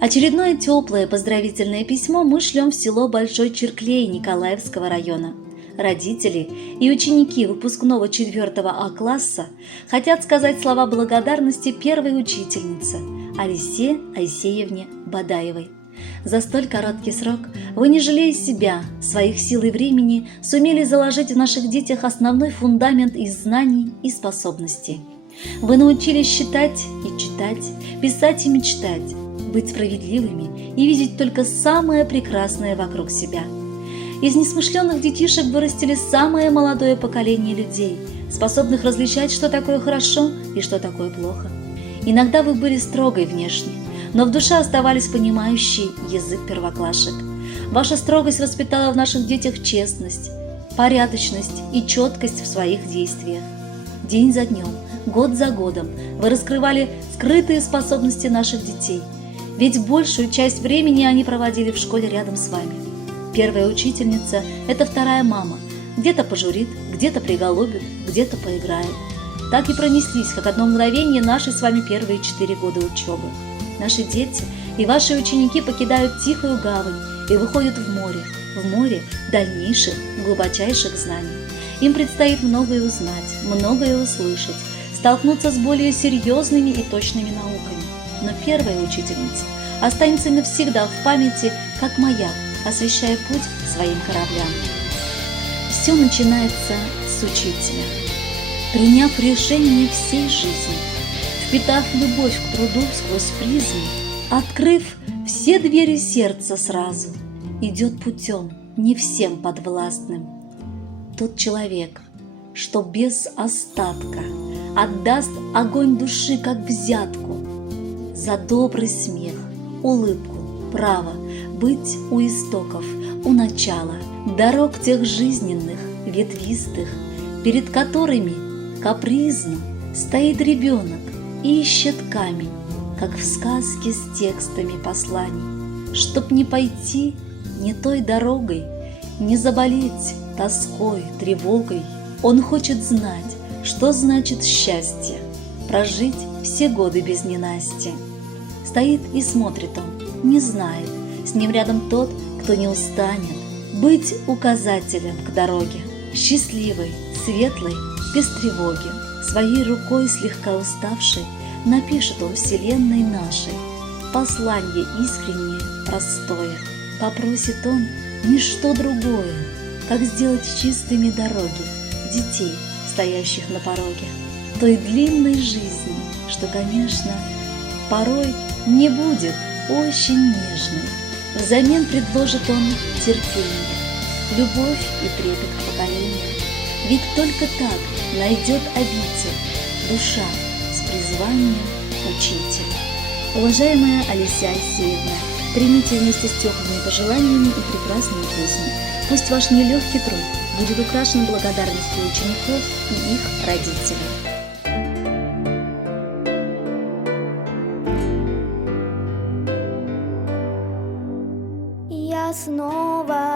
Очередное теплое поздравительное письмо мы шлем в село Большой Черклей Николаевского района. Родители и ученики выпускного 4 А класса хотят сказать слова благодарности первой учительнице Алисе Айсеевне Бадаевой. За столь короткий срок вы, не жалея себя, своих сил и времени, сумели заложить в наших детях основной фундамент из знаний и способностей. Вы научились считать и читать, писать и мечтать, быть справедливыми и видеть только самое прекрасное вокруг себя. Из несмышленных детишек вырастили самое молодое поколение людей, способных различать, что такое хорошо и что такое плохо. Иногда вы были строгой внешне, но в душе оставались понимающий язык первоклашек. Ваша строгость воспитала в наших детях честность, порядочность и четкость в своих действиях. День за днем, год за годом вы раскрывали скрытые способности наших детей, ведь большую часть времени они проводили в школе рядом с вами. Первая учительница – это вторая мама, где-то пожурит, где-то приголубит, где-то поиграет. Так и пронеслись, как одно мгновение, наши с вами первые 4 года учебы. Наши дети и ваши ученики покидают тихую гавань и выходят в море дальнейших, глубочайших знаний. Им предстоит многое узнать, многое услышать, столкнуться с более серьезными и точными науками. Но первая учительница останется навсегда в памяти, как маяк, освещая путь своим кораблям. Все начинается с учителя. Приняв решение всей жизни, впитав любовь к труду сквозь призму, открыв все двери сердца сразу, идет путем не всем подвластным. Тот человек, что без остатка отдаст огонь души, как взятку, за добрый смех, улыбку, право быть у истоков, у начала, дорог тех жизненных, ветвистых, перед которыми капризно стоит ребенок и ищет камень, как в сказке с текстами посланий, чтоб не пойти не той дорогой, не заболеть тоской, тревогой. Он хочет знать, что значит счастье, прожить все годы без ненастья. Стоит и смотрит он, не знает, с ним рядом тот, кто не устанет быть указателем к дороге, счастливой, светлой, без тревоги. Своей рукой слегка уставшей напишет он вселенной нашей послание искреннее, простое. Попросит он ничто другое, как сделать чистыми дороги детей, стоящих на пороге той длинной жизни, что, конечно, порой не будет очень нежной. Взамен предложит он терпение, любовь и трепет к поколению. Ведь только так найдет обитель душа с призванием учителя. Уважаемая Алися Айсеевна, примите вместе с теплыми пожеланиями и прекрасные песни. Пусть ваш нелегкий труд будет украшен благодарностью учеников и их родителей. Я снова